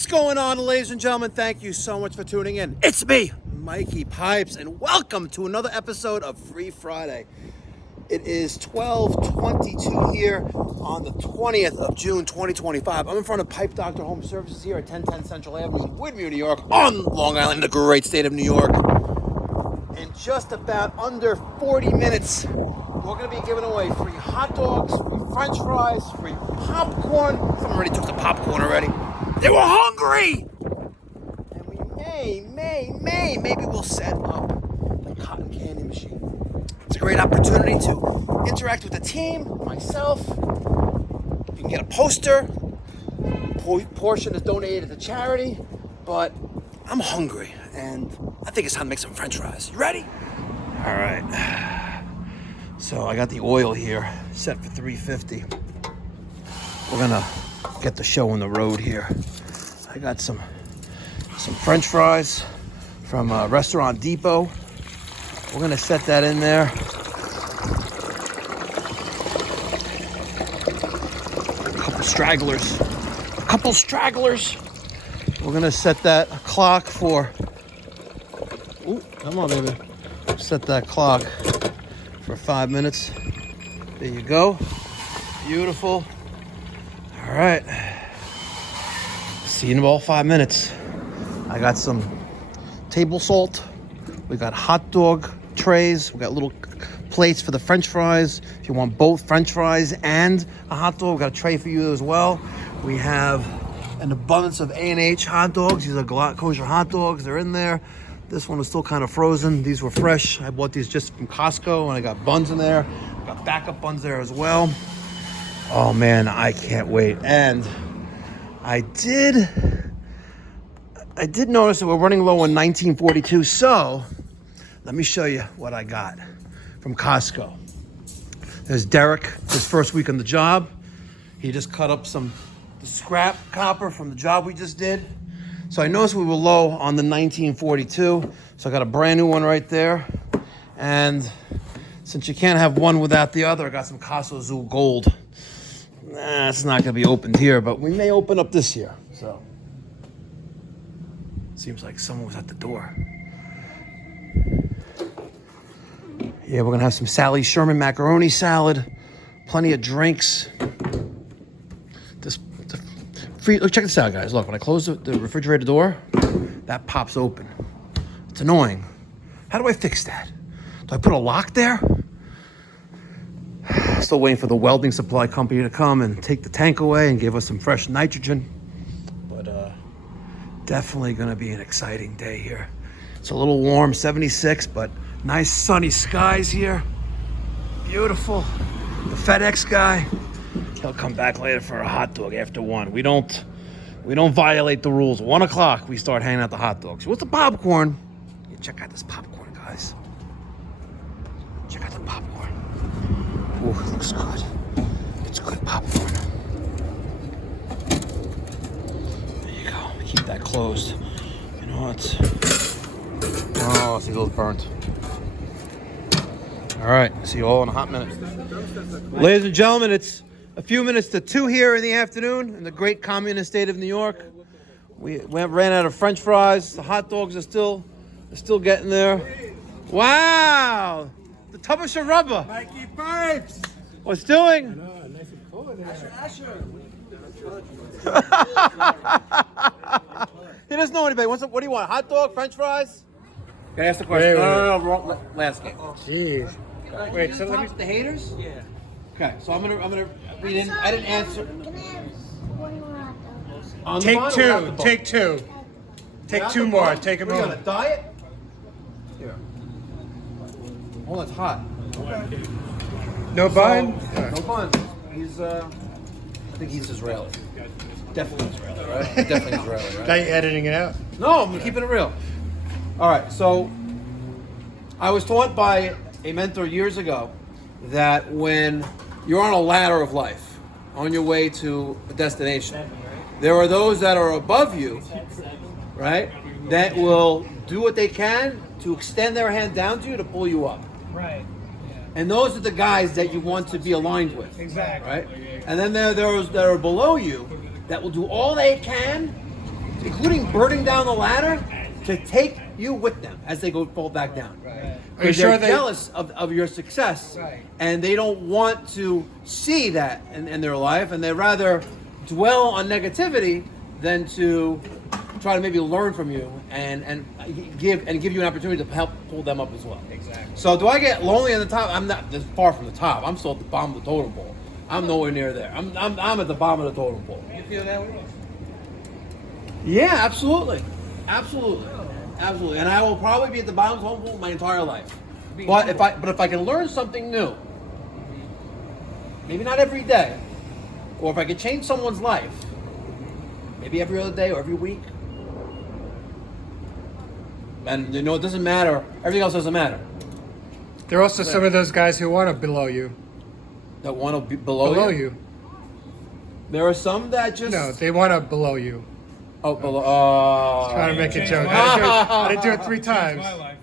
What's going on, ladies and gentlemen? Thank you so much for tuning in. It's me, Mikey Pipes, and welcome to another episode of Free Friday. It is 12:22 here on the 20th of June, 2025. I'm in front of Pipe Doctor Home Services here at 1010 Central Avenue in Woodmere, New York, on Long Island, the great state of New York. In just about under 40 minutes, we're going to be giving away free hot dogs, free french fries, free popcorn. Someone already took the popcorn already. They were hungry! And we maybe we'll set up the cotton candy machine. It's a great opportunity to interact with the team, myself. You can get a poster. Portion is donated to charity. But I'm hungry, and I think it's time to make some french fries. You ready? All right. So I got the oil here set for $3.50. We're gonna get the show on the road here. I got some french fries from Restaurant Depot. We're gonna set that in there. A couple stragglers. We're gonna set that clock for, ooh, come on baby. Set that clock for 5 minutes. There you go. Beautiful. All right. See you in about 5 minutes. I got some table salt. We got hot dog trays. We got little plates for the french fries. If you want both french fries and a hot dog, we got a tray for you as well. We have an abundance of A&H hot dogs. These are kosher hot dogs. They're in there. This one was still kind of frozen. These were fresh. I bought these just from Costco, and I got buns in there. I got backup buns there as well. Oh man, I can't wait. And I did notice that we're running low on 1942, so let me show you what I got from Costco. There's Derek, his first week on the job. He just cut up the scrap copper from the job we just did. So I noticed we were low on the 1942, so I got a brand new one right there. And since you can't have one without the other, I got some Costco Azul Gold. It's not gonna be opened here, but we may open up this year, so. Seems like someone was at the door. Yeah, we're gonna have some Sally Sherman macaroni salad, plenty of drinks. Look, check this out, guys. Look, when I close the refrigerator door, that pops open. It's annoying. How do I fix that? Do I put a lock there? Still waiting for the welding supply company to come and take the tank away and give us some fresh nitrogen. But definitely gonna be an exciting day here. It's a little warm, 76, but nice sunny skies here. Beautiful. The FedEx guy, he'll come back later for a hot dog after 1. We don't violate the rules. 1 o'clock, we start handing out the hot dogs. What's the popcorn? Yeah, check out this popcorn, guys. Check out the popcorn. Ooh, it looks good. It's good popcorn. There you go. Keep that closed. You know what? Oh, see those burnt. All right, see you all in a hot minute. Ladies and gentlemen, it's a few minutes to 2 here in the afternoon in the great communist state of New York. We ran out of French fries. The hot dogs are still getting there. Wow, the tub of rubber. Mikey Pipes. What's doing? Nice and cold. Asher. He doesn't know anybody. What do you want? Hot dog, French fries? Can I ask the question? Wait. No, wrong. Last game. Jeez. Wait, so let me. The haters? Yeah. Okay, so I'm gonna read in. I didn't answer. Can I have one more hot dog? On the Take bun or two. without the bun? Take two. Take Without two the more. bun? Take them What are you on a home. diet? Here. Oh, it's hot. No bun? No bun. He's I think he's Israeli. Definitely Israeli, right? Definitely Israeli, right? Now you're editing it out. No, I'm keeping it real. All right, so I was taught by a mentor years ago that when you're on a ladder of life, on your way to a destination, there are those that are above you, right, that will do what they can to extend their hand down to you to pull you up. Right. And those are the guys that you want to be aligned with. Exactly. Right? And then there are those that are below you that will do all they can including burning down the ladder, to take you with them as they fall back down. Are you Because sure they're they? jealous of your success, and they don't want to see that in their life, and they rather dwell on negativity than to try to maybe learn from you and give you an opportunity to help pull them up as well. Exactly. So do I get lonely on the top? I'm not this far from the top. I'm still at the bottom of the totem pole. I'm nowhere near there. I'm at the bottom of the totem pole. You feel that way? Yeah, absolutely. Absolutely. And I will probably be at the bottom of the totem pole my entire life. But if I can learn something new, maybe not every day, or if I could change someone's life, maybe every other day or every week. And it doesn't matter. Everything else doesn't matter. There are also some of those guys who want to below you. That want to be below you. There are some that just No, they want to below you. Oh, below. Trying to make a joke. I did do it 3 times. My life.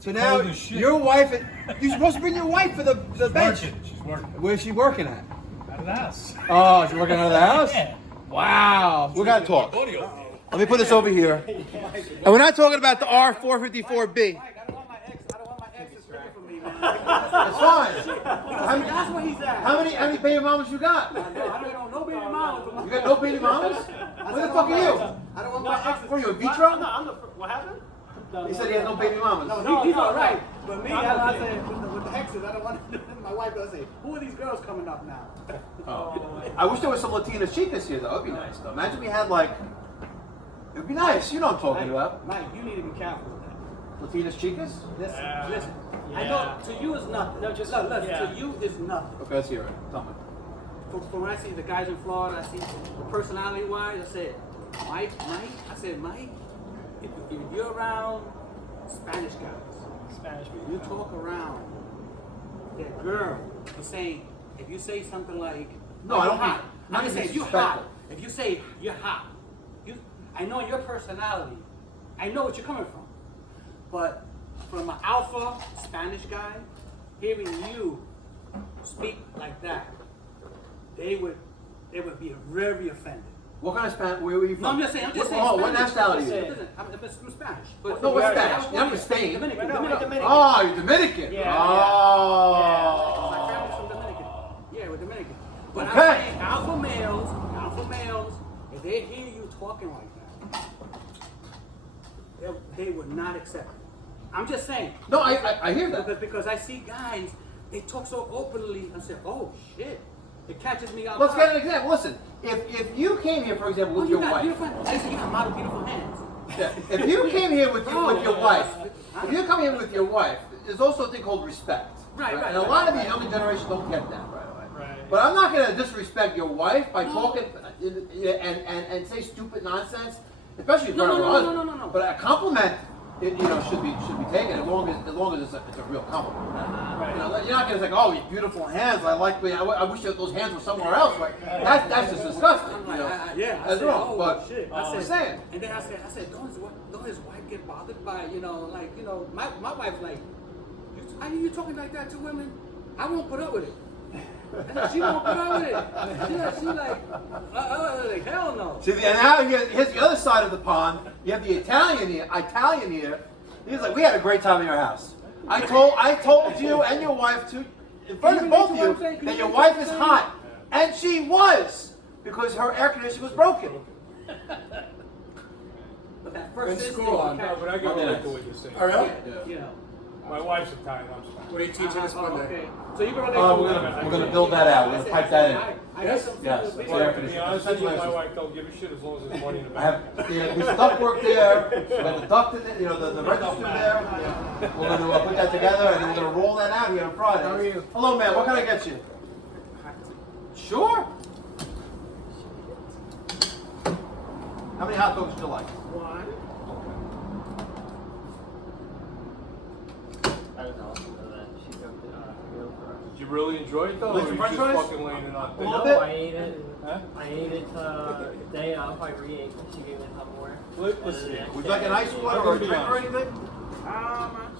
So now Holy shit. your wife. You're supposed to bring your wife for the bench. She's working. Where's she working at? Out of the house. Oh, she's working out of the house. Yeah. Wow. We gotta talk. Let me put this over here. And we're not talking about the R454B. I don't want my ex to strip from me, man. It's fine. That's what he's at. How many baby mamas you got? I don't know no baby mamas. You got no baby mamas? Where the fuck are you? I don't want my ex. What are you, in vitro? No, I'm the. What happened? He said he has no baby mamas. No, he's all right. But me, I said with the exes, I don't want my wife to say, who are these girls coming up now? I wish there was some Latinas chicas here, though. That'd be nice, though. Imagine we had, like... It'd be nice. You know what I'm talking about. Mike, you need to be careful with that. Latinas chicas? Listen. I know to you is nothing. No, just look. To you is nothing. Okay, let's hear it. Tell me. From when I see the guys in Florida, I see the personality-wise. I said, Mike. I said, Mike. If you're around Spanish guys, you talk around that girl. You're saying, if you say something like, No, I don't hot. think- I'm just not saying, you're disrespectful. hot. If you say you're hot, I know your personality. I know what you're coming from. But from an alpha Spanish guy, hearing you speak like that, they would be very offended. What kind of Spanish? Where were you from? No, I'm just saying. Oh, what nationality are you? Listen, I'm Spanish. No, what's Spanish? You're not from Spain. Dominican. Oh, you're Dominican. Yeah. Oh. My family's from Dominican. Yeah, we're Dominican. But Okay. I'm saying alpha males, if they hear you talking like that, they would not accept it. I'm just saying. No, I hear that. Because I see guys, they talk so openly and say, oh shit. It catches me off Let's guard. get an example. Listen, if you came here, for example, with you your got wife. beautiful hands. Listen, you got model beautiful hands. Yeah, if you came here with your wife, Huh? if you come here with your wife, there's also a thing called respect. Right. And a lot of the younger generation don't get that right away. But I'm not going to disrespect your wife by talking and say stupid nonsense, especially in front of her husband. No. But a compliment, should be taken as long as it's a real compliment. You know, you're not going to say, "Oh, you beautiful hands. I wish that those hands were somewhere else." Right? That's just disgusting. You know? Yeah, That's wrong. oh, But shit. I'm saying. And then I said, don't his wife get bothered by, my wife like, I hear you talking like that to women. I won't put up with it. And she won't put up with it. She like, hell no. See, and now here's the other side of the pond. You have the Italian here. He's like, we had a great time in your house. I told you and your wife in front of both of you that your wife is hot, and she was because her air conditioner was broken. But that first In instinct, school, I know, but I get Okay. to what you're saying. All right. you know. My wife's Italian, I'm Spanish. What are you teaching us Monday? Okay. So you're gonna We're gonna build that out. We're gonna pipe that in. I got some Yes. feelings. Well, To be honest with you, my wife don't give a shit as long as there's money in the I bank. have there's duct work there. We got the duct in there. The register there. We're gonna put that together and then we're gonna roll that out here on Friday. How are you? Hello, man. What can I get you? Sure. How many hot dogs would you like? One. I don't know. She cooked it real for us. Did you really enjoy it though? Like Or the you french just fries? fucking laying it on A thick? little No, bit? I ate it. Huh? I ate it the day of. I re-ate. She gave me some more. Let's see. Would you like an ice water or a drink or anything?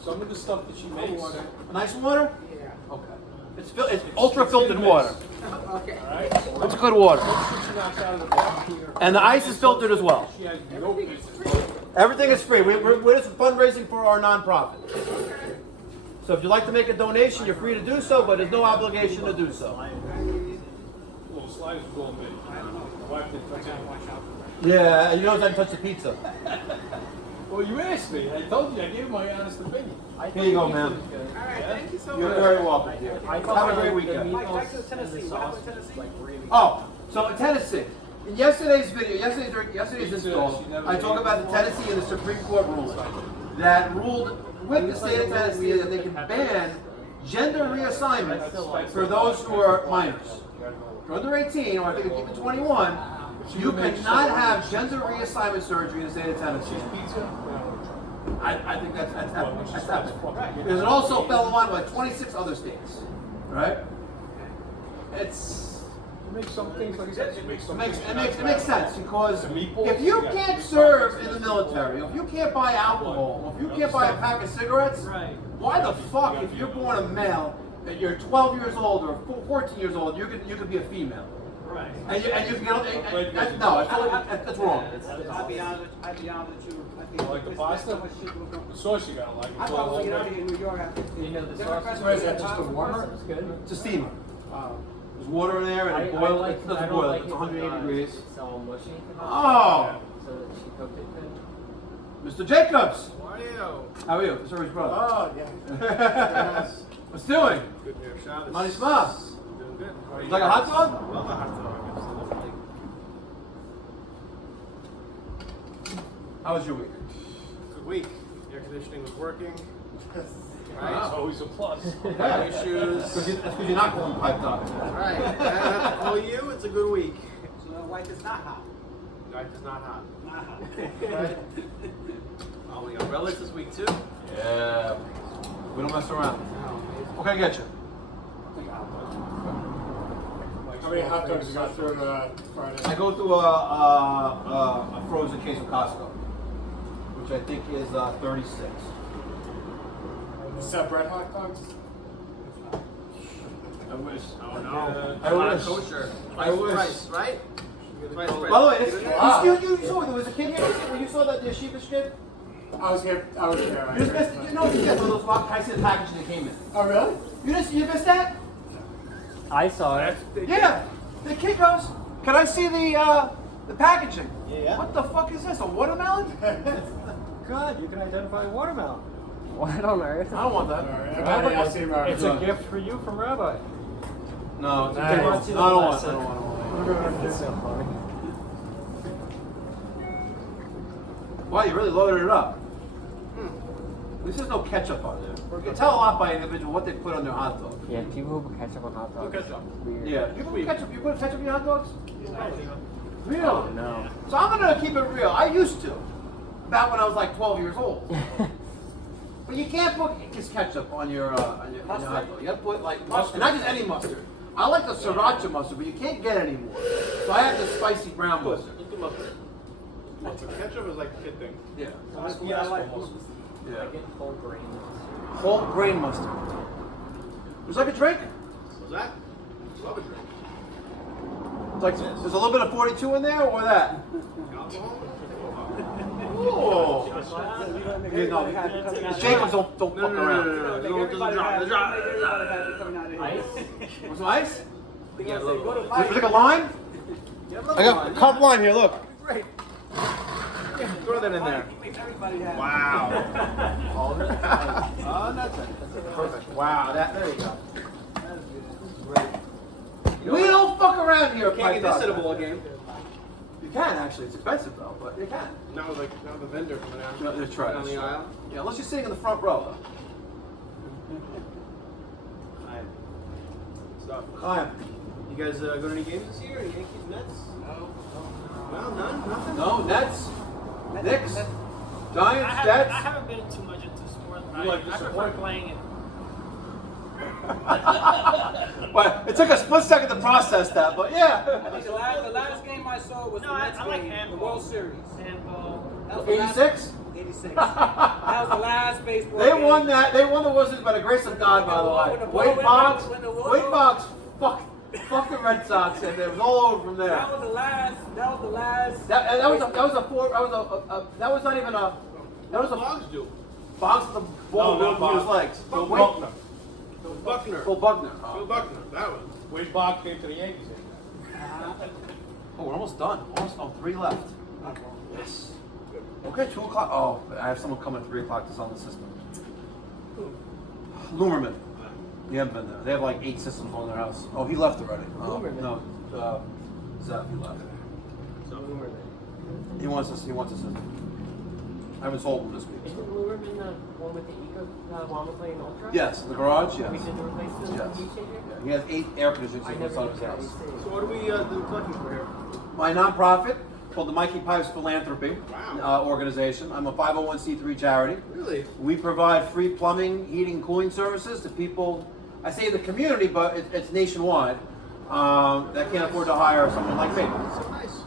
Some of the stuff that she makes. An ice water? Yeah. Okay. It's ultra filtered water. Okay. It's good water. And the ice is filtered as well. Everything is free. We're just fundraising for our nonprofit. So if you'd like to make a donation, you're free to do so, but there's no obligation to do so. Little sliders was all big. My wife didn't touch anything. Yeah, you know I didn't touch the pizza. Well, you asked me. I told you. I gave my honest opinion. Here you go, ma'am. All right, thank you so You're much. very welcome, dear. Have a great weekend. Mike, back to Tennessee. What happened in Tennessee? Oh, so in Tennessee, in yesterday's video, yesterday's install, I talk about the Tennessee and the Supreme Court ruling that ruled with the state of Tennessee that they can ban gender reassignment for those who are minors. If you're under 18, or I think even 21, you cannot have gender reassignment surgery in the state of Tennessee. I think that's epic. Because it also fell in line with like 26 other states, right? It makes some things like sense. It makes sense because if you can't serve in the military, if you can't buy alcohol, if you can't buy a pack of cigarettes, why the fuck, if you're born a male and you're 12 years old or 14 years old, you could be a female? Right. And you can get that's wrong. I'll be honest with you. I think Like the this- pasta? so much shit will go- The sauce you gotta like. I thought when you get in New York after You know the Democrats sauce. Where is were that, just a warmer? It's good. It's a steamer. There's water in there and it boils. It doesn't boil. It's 180 degrees. It's all mushy. Oh, So that she cooked it good. Mr. Jacobs. How are you? How are you? This is his brother. Oh, yeah. What's doing? Good news. Shabbos. Money smas. Doing good. How are you? Like a hot dog? Love a hot dog, absolutely. How was your week? Good week. Air conditioning was working. It's Right? always a plus. No issues. That's because you're not going piped up. Right. I have to call you. It's a good week. So the wife is not hot. Life is not hot. Not hot. Right? Oh, we got relics this week, too. Yeah. We don't mess around. What can I get you? How many hot dogs you got through Friday? I go through a frozen case of Costco, which I think is 36. Separate hot dogs? I wish. Oh, no. I wish. Kosher. I wish. Price, right? Price, By the way, Wow. you saw there was a kid here when you saw that the sheepish kid. I was here. I You know what you get? One of those box. I see the packaging that came in. Oh, really? You missed that? I saw it. Yeah. The kid goes, "Can I see the packaging?" Yeah. What the fuck is this? A watermelon? God, you can identify watermelon. What on earth? I don't want that. All right. I've had the LC Marathon. It's a gift for you from Rabbi. No, it's Nice. okay. Let's see No, the I don't want. lesson. I don't want. That's so funny. Wow, you really loaded it up. At least there's no ketchup on there. You can tell a lot by an individual what they put on their hot dog. Yeah, people who put ketchup on hot dogs. Ketchup. Weird. Yeah. You put ketchup. You put ketchup in your hot dogs? Really? Oh, no. So I'm gonna keep it real. I used to, back when I was like 12 years old. But you can't put just ketchup on your hot dog. You gotta put like mustard, not just any mustard. I like the sriracha mustard, but you can't get any more. So I have the spicy brown mustard. So ketchup is like a kid thing. Yeah. Yeah, I like Yeah. I get whole grain. Whole grain mustard. It's like a drink. What's that? Love a drink. It's like there's a little bit of 42 in there, or that. Alcohol? Oh. Everybody had it coming out. Jacobs don't fuck around. Everybody had it coming out of here. Ice? Want some ice? They're gonna say, go to Would Mike. you like a lime? I got a cup lime here. Look. Great. Throw that in there. Everybody had it. Wow. Oh, that's it. Perfect. Wow. There you go. We don't fuck around here. Can't get Pipe this at a Dog. ball game. You can actually. It's expensive though, but you can. Now the vendor coming out. No, that's right. Down the aisle. Yeah, unless you're sitting in the front row. Stuff. Hi. You guys go to any games this year? Any Yankees, Mets? No, none? Nothing? No, Nets, Knicks, Giants, I Jets. haven't been too much into sports. You like I prefer disappointment? playing it. But it took a split second to process that, but I yeah. think the last game I saw was the Mets game, the World Series. That was the last- 86? 86. That was the last baseball They game. won that. They won the World Series by the grace of God, by the way. Wade Boggs fucked the Red Sox, and it was all over from there. That was the last. That was not even a. That was a Boggs do. Boggs with the ball No, not going through his Boggs. legs. Phil Wade- Buckner. Phil Buckner. Phil Buckner. Phil Buckner. That one. Wade Boggs came to the Yankees. Oh, we're almost done. Almost. Oh, 3 left. Yes. Okay, 2 o'clock. Oh, I have someone coming at 3 o'clock to sell the system. Lumerman. You haven't been there. They have like 8 systems on their house. Oh, he left already. Lumerman? No, Zeph, he left. He wants a system. I haven't sold him this week. Isn't Lumerman the one with the Weil-McLain Ultra? Yes, the garage, We yes. did the replacement Yes. heat changer? Yeah, he has 8 air conditioning I systems never inside of his used that. house. So what are we collecting for here? My nonprofit called the Mikey Pipes Philanthropy organization. I'm a 501c3 charity. Really? We provide free plumbing, heating, cooling services to people, I say in the community, but it's nationwide, that can't afford to hire someone like me. That's so nice.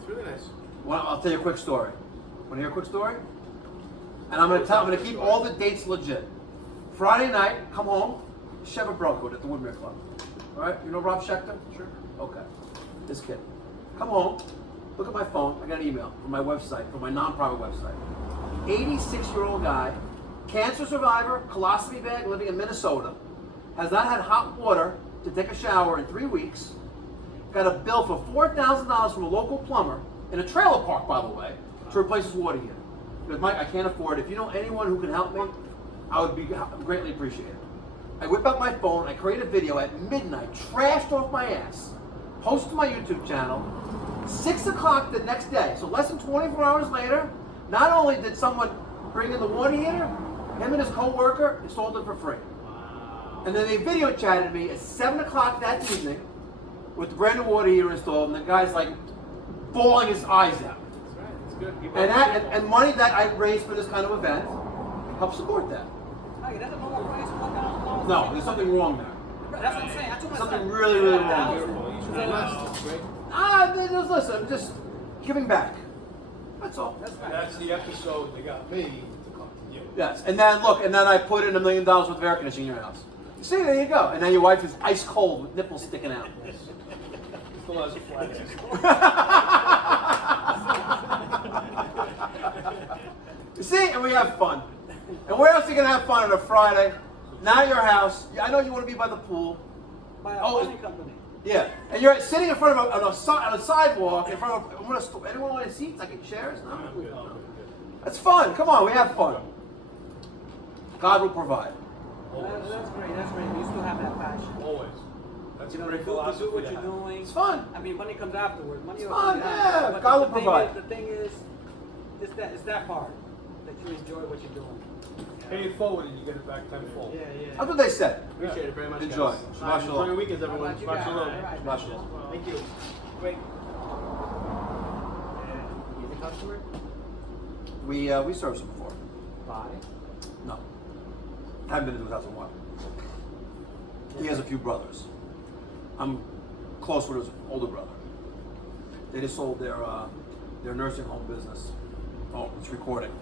It's really nice. Well, I'll tell you a quick story. Want to hear a quick story? And I'm gonna keep all the dates legit. Friday night, come home, Sheva Brokewood at the Woodmere Club. All right, you know Rob Schechter? Sure. Okay. This kid. Come home, look at my phone, I got an email from my website, from my nonprofit website. 86-year-old guy, cancer survivor, colostomy bag, living in Minnesota, has not had hot water to take a shower in 3 weeks, got a bill for $4,000 from a local plumber, in a trailer park, by the way, to replace his water heater. He goes, Mike, I can't afford it. If you know anyone who can help me, I would be greatly appreciated. I whip out my phone, I create a video at midnight, trashed off my ass, post to my YouTube channel. 6 o'clock the next day, so less than 24 hours later, not only did someone bring in the water heater, him and his co-worker installed it for free. And then they video chatted me at 7 o'clock that evening with the brand new water heater installed, and the guy's like bawling his eyes out. That's right. It's good. And money that I raised for this kind of event helps support that. Hey, that's a normal price. $4,000. No, there's something wrong there. That's what I'm saying. I told my Something son, really, really wrong. Beautiful. You should be blessed. Great. Just listen, I'm just giving back. That's all. That's the episode that got me to come to you. Yes, and then look, and then I put in $1 million worth of air conditioning in your house. See, there you go. And now your wife is ice cold with nipples sticking out. Still has a flat ass. You see, and we have fun. And where else are you gonna have fun on a Friday? Not at your house. I know you want to be by the pool. by a Oh, plumbing company. Yeah, and you're sitting in front of on a sidewalk in front of anyone want seats like in chairs? No. That's fun. Come on, we have fun. God will provide. That's great. That's great. You still have that passion. Always. That's You a know, great to philosophy. do what to you're have. doing. It's fun. I mean, money comes afterwards. Money It's will fun, come yeah. after. But God will the thing provide. is, the thing is, it's that part that you enjoy what you're doing. Pay it forward and you get it back tenfold. Yeah, yeah. That's what they said. Appreciate it very much. Enjoy. Guys. Shabbat Enjoy shalom. your weekends, everyone. How about you Shabbat guys? shalom. All right. Shabbat shalom. Thank you. Great. You the customer? We served some before. Buy. No. Haven't been to his house in a while. He has a few brothers. I'm close with his older brother. They just sold their nursing home business. Oh, it's recording.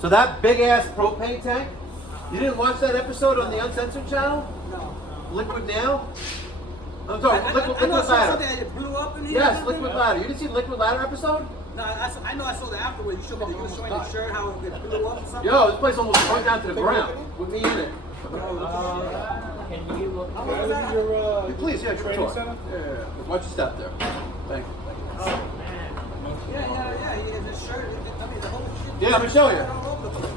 So that big ass propane tank, you didn't watch that episode on the Uncensored channel? No. Liquid Now? I'm talking I liquid know I saw ladder. something that it blew up in here. Yes, liquid ladder. You didn't see the liquid ladder episode? No, I know I saw that afterwards. You showed me, you were showing the shirt, how it blew up or something. Yo, this place almost went down to the ground with me in it. Can you look? How was that? Please, yeah, Training sure. center? Yeah. Watch your step there. Thank you. Yeah. The shirt, I mean, the whole shit. Yeah, let me show you. All over the place.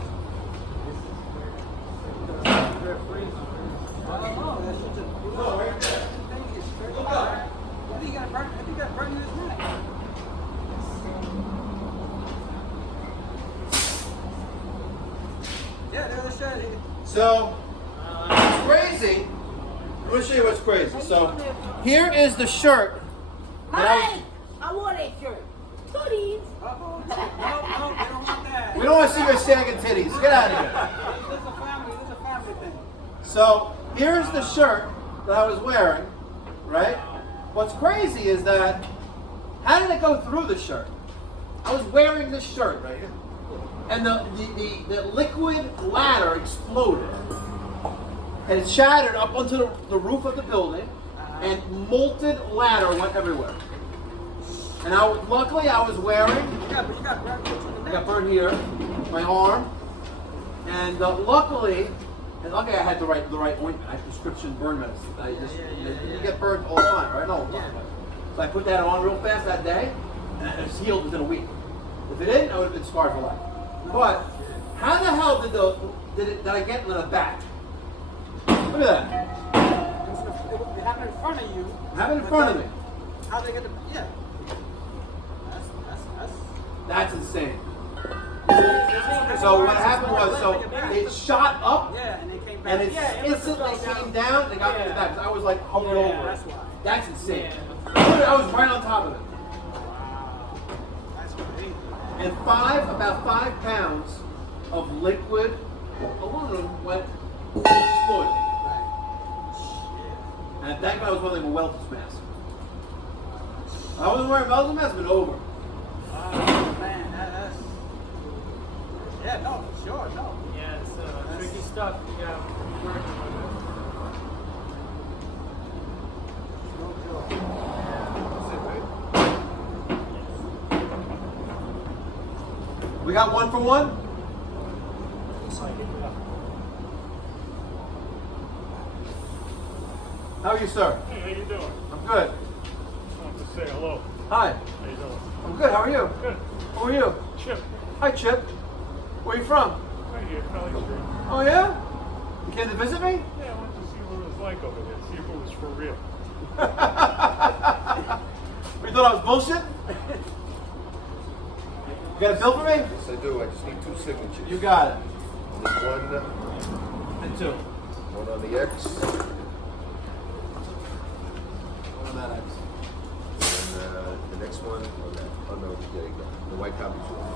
I don't know. That's just a blew up. Thing is straight up. I think you got burn in his neck. Yeah, there's a shirt. So, it's crazy. I'm going to show you what's crazy. So, here is the shirt. Hey, I want that shirt. Tooties. No, they don't want that. We don't want to see your sagging titties. Get out of here. So here's the shirt that I was wearing, right? What's crazy is that, how did it go through the shirt? I was wearing this shirt right here, and the liquid ladder exploded. And it shattered up onto the roof of the building, and molten ladder went everywhere. And luckily I was wearing, I got burned here, my arm, and luckily I had the right ointment. I had prescription burn medicine. You get burned all the time, right? No. So I put that on real fast that day, and it was healed within a week. If it didn't, I would have been scarred for life. But how the hell did I get in the back? Look at that. It happened in front of you. It happened in front of me. How they get the yeah? That's insane. So what happened was, it shot up, Yeah, and they came back. and it instantly came down, and it got me in the back. I was like hung over. That's why. That's insane. I was right on top of it. That's crazy. And about 5 pounds of liquid aluminum went exploded. And thank God I was wearing a welder's mask. If I wasn't wearing a welder's mask, it would have been over. Oh, man, that's... Yeah, no, for sure, no. Yeah, it's tricky stuff. You gotta be working with it. We got one for one? How are you, sir? Hey, how you doing? I'm good. Just wanted to say hello. Hi. How you doing? I'm good. How are you? Good. Who are you? Chip, Hi, Chip. Where are you from? right here, Valley Street. Oh, yeah? You came to visit me? Yeah, I wanted to see what it was like over there, see if it was for real. You thought I was bullshit? You got a bill for me? Yes, I do. I just need 2 signatures. You got it. One, And 2. one on the X, One on that X. and the next one on that. Oh no, there you go. The white copy's yours.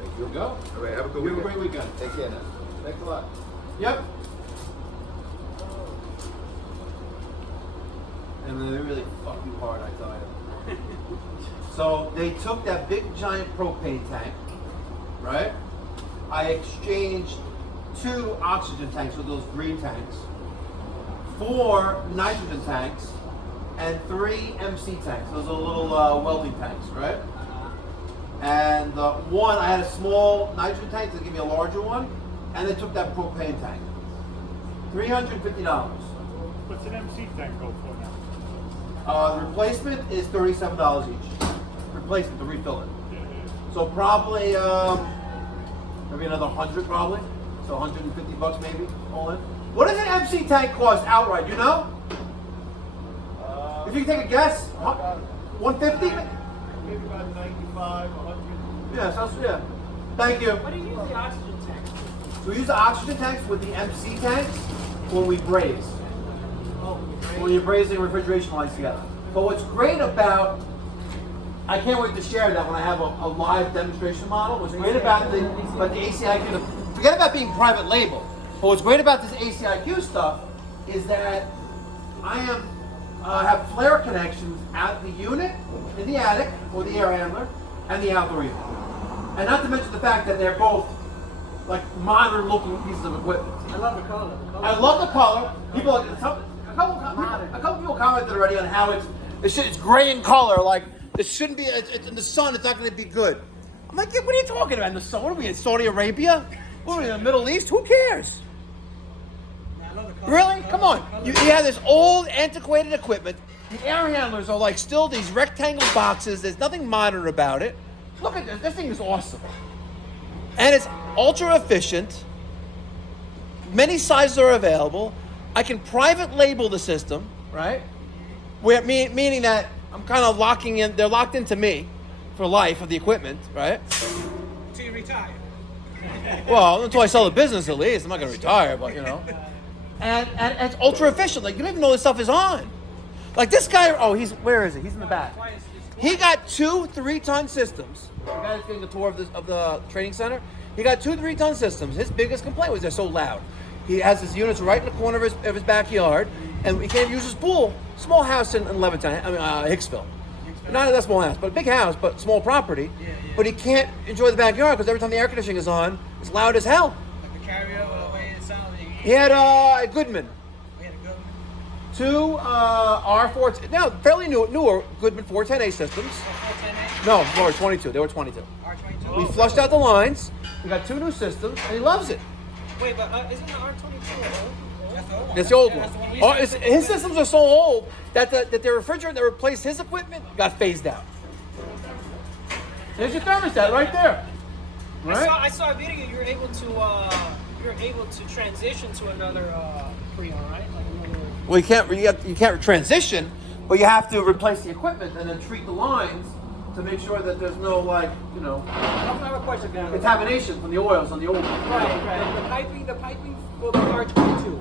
Thank you. Go. All right, have a good You have a weekend. great weekend. Take care now. Thanks a lot. Yep. And they really fuck you hard, I tell you. So they took that big giant propane tank, right? I exchanged 2 oxygen tanks with those green tanks, 4 nitrogen tanks, and 3 MC tanks. Those are little welding tanks, right? And one, I had a small nitrogen tank to give me a larger one, and they took that propane tank. $350. What's an MC tank go for now? The replacement is $37 each. Replacement to refill it. Yeah, yeah. So probably maybe another 100 probably. So $150 maybe all in. What does an MC tank cost outright? You know? If you can take a guess, 150? Maybe about 95, 100. Yeah, sounds yeah. Thank you. What do you use the oxygen tank for? We use the oxygen tanks with the MC tanks when we braise. When you're braising refrigeration lines together. But what's great about, I can't wait to share that when I have a live demonstration model. What's great about the ACIQ, forget about being private label, but what's great about this ACIQ stuff is that I have flare connections at the unit, in the attic, or the air handler, and the outdoor unit. And not to mention the fact that they're both like modern looking pieces of equipment. I love the color. I love the color. People, a couple people commented already on how it's gray in color. Like it shouldn't be. It's in the sun. It's not going to be good. I'm like, what are you talking about in the sun? What are we in Saudi Arabia? What are we in the Middle East? Who cares? I love the color. Really? Come on. You have this old, antiquated equipment. The air handlers are like still these rectangle boxes. There's nothing modern about it. Look at this. This thing is awesome. And it's ultra efficient. Many sizes are available. I can private label the system, right? Meaning that I'm kind of locking in, they're locked into me for life of the equipment, right? Until you retire. Well, until I sell the business at least. I'm not going to retire, but you know. And it's ultra efficient. Like, you don't even know this stuff is on. Like this guy, where is he? He's in the back. He got 2 3-ton systems. The guy that's getting the tour of the training center. He got 2 3-ton systems. His biggest complaint was they're so loud. He has his units right in the corner of his backyard, and he can't use his pool. Small house in Levittown, Hicksville. Not that small house, but a big house, but small property. But he can't enjoy the backyard because every time the air conditioning is on, it's loud as hell. Like the carrier, way it sounds. He had a Goodman. We had a Goodman. 2 R4, now fairly newer Goodman 410A systems. 410A. No, more 22. They were 22. R22. We flushed out the lines. We got 2 new systems, and he loves it. Wait, but isn't the R22 old? That's the old one. That's the old Yeah, one. that's the we Oh, used to- his systems are so old that the refrigerant that replaced his equipment got phased out. There's your thermostat right there. Right? I saw a video. You're able to transition to another Freon, right? Like another. Well, you can't transition, but you have to replace the equipment and then treat the lines to make sure that there's no I have a question, Dan. contamination from the oils on the old one. Right. The piping for the R22.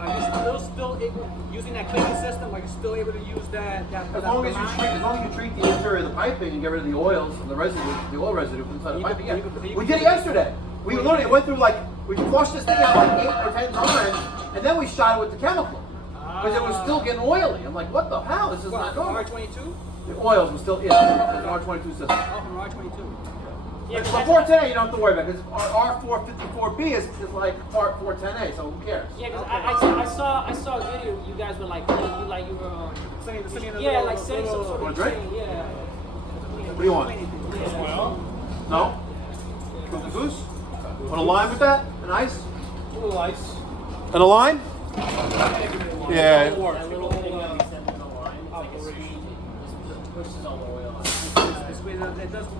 Are you still able, using that cleaning system, are you still able to use that? As long as you treat the interior of the piping and get rid of the oils and the residue, the oil residue from inside the piping. Yeah. We did it yesterday. We literally went through we flushed this thing out like 8 or 10 times, and then we shot it with the chemical because it was still getting oily. I'm like, what the hell? This is not What, normal. R22? The oils were still in the R22 system. Oh, from R22. But 410A, you don't have to worry about because R454B is like part 410A, so who cares? Yeah, because I saw a video. You guys were like, you were Singing like saying some sort Want of a drink? thing. Yeah. What do you want? No? Cookie goose? Want a lime with that? An ice? A little ice. And a lime? Yeah. That little thing that we sent in the line, it's like a squeegee. Just pushes all the oil out.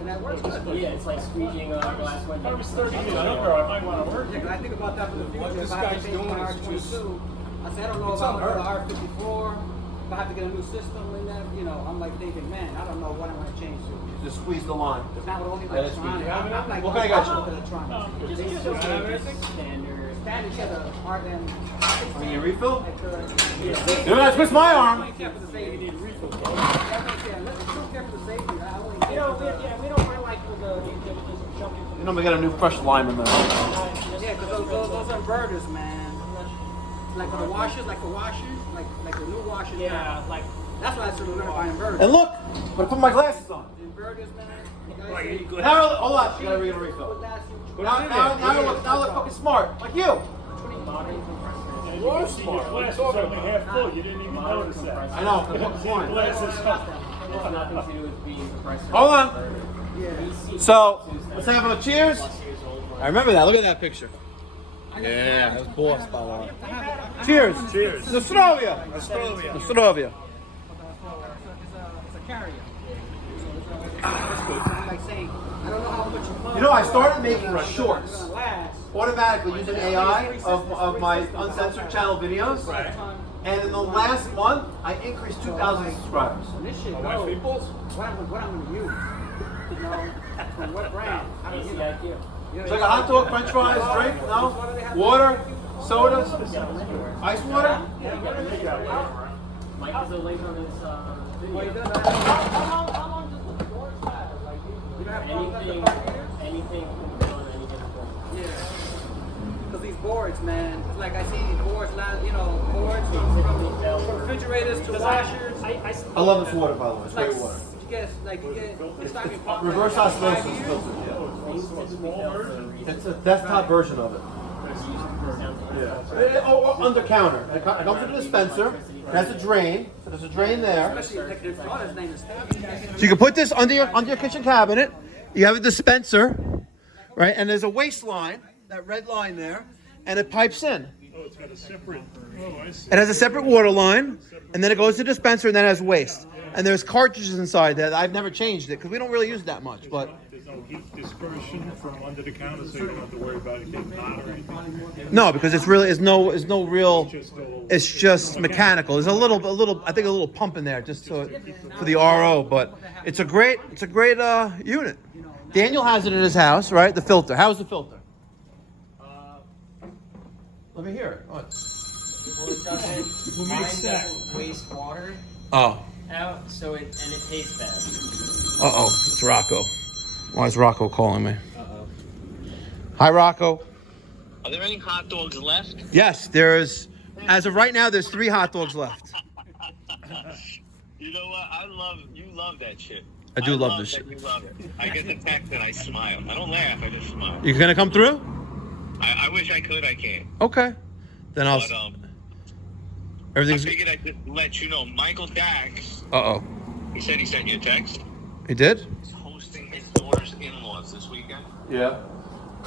That works. Yeah, it's like squeegeeing a glass window. I was 30 years younger, I might want to work. Yeah, 'cause I think about that for the future. What this If I have guy's to change doing my is just- R22, I said, I don't know It's if I'm going to unheard. the R54. If I have to get a new system in that, I'm like thinking, man, I don't know what I'm going to change to. Just squeeze the lime. It's not with only Yeah, that's electronics. good. I'm like, What kind I got you? electronics. Standard. Standard shit of art and I need a refill? like You're gonna twist my arm. I care for the safety. Yeah, let's don't care for the safety. I only care for the, We don't mind like with the jumping. You know, we got a new fresh lime in there. yeah, because those are inverters, man. Like the washers, like the new washers. Yeah, now. like That's why I started learning about inverters. And look, I'm gonna put my glasses on. Inverters, man. Now, hold on, you gotta get a refill. Now look fucking smart, like you. You are smart. Glass is only half full. You didn't even notice that. I know. Glass is half. it's nothing to do with being compressor. Hold on. So, let's have a cheers. I remember that. Look at that picture. Yeah, that was boss by the way. Cheers. Cheers. Nostrovia. Nostrovia. Nostrovia. It's a carrier. I'm like saying, I don't know how much you pump. You know, I started making shorts It's gonna last. automatically using AI of my Uncensored channel videos. Right. And in the last month, I increased 2,000 subscribers. And this shit My knows wife equals? what I'm going to use. From what brand? How do you know? ACIQ. It's like a hot dog, french fries, drink, no? Water, sodas, ice water. Mike has a link on his video. How long does the board last? Like, you don't have Anything can be done on any given point. Yeah. Because these boards, man, it's like I see boards, boards from refrigerators to washers. I love this water, by the way. It's Like, great water. you get it's not even pop- Reverse like osmosis 5 years. filter. Things typically fail for a reason. It's a desktop version of it. Under counter. It comes with a dispenser. It has a drain. So there's a drain there. Especially like their father's name is Steve. So you can put this under your kitchen cabinet. You have a dispenser, right? And there's a waste line, that red line there, and it pipes in. Oh, it's got a separate. Oh, I see. It has a separate water line, and then it goes to the dispenser, and then it has waste. And there's cartridges inside there. I've never changed it because we don't really use it that much. But There's no heat dispersion from under the counter, so you don't have to worry about it getting hot or anything. no, because it's no real. Just a It's just mechanical. There's a little, I think a little pump in there just for the RO. But it's a great unit. Daniel has it in his house, right? The filter. How's the filter? Let me hear it. What? Mine doesn't waste water Oh. out, so it tastes bad. Uh-oh. It's Rocco. Why is Rocco calling me? Hi, Rocco. Are there any hot dogs left? Yes, there's, as of right now, there's 3 hot dogs left. You know what? You love that shit. I do love this that shit. You love it. I get the text and I smile. I don't laugh, I just smile. You gonna come through? I wish I could, I can't. Okay. Then I'll. But, everything's. I figured I'd just let you know. Michael Dax, Uh-oh. he said he sent you a text. He did? He's hosting his daughter's in-laws this weekend. Yeah.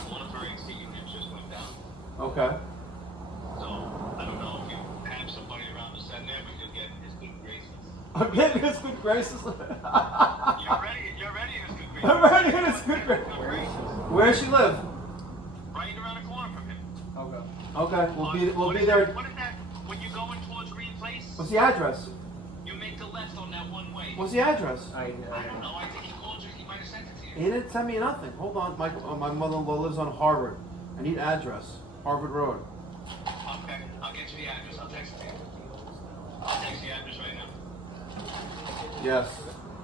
One of her executives just went down. Okay. So, I don't know if you have somebody around to send there, but you'll get his good graces. I'm getting his good graces. You're ready in his good graces. I'm ready in his good graces. Where does she live? Right around the corner from him. Okay. We'll be there. What is that? When you're going towards Green Place, What's the address? you make the left on that one way. What's the address? I don't know. I think he called you. He might have sent it to He you. didn't send me nothing. Hold on. My mother-in-law lives on Harvard. I need address. Harvard Road. Okay. I'll get you the address. I'll text it to you. I'll text the address right now. Yes.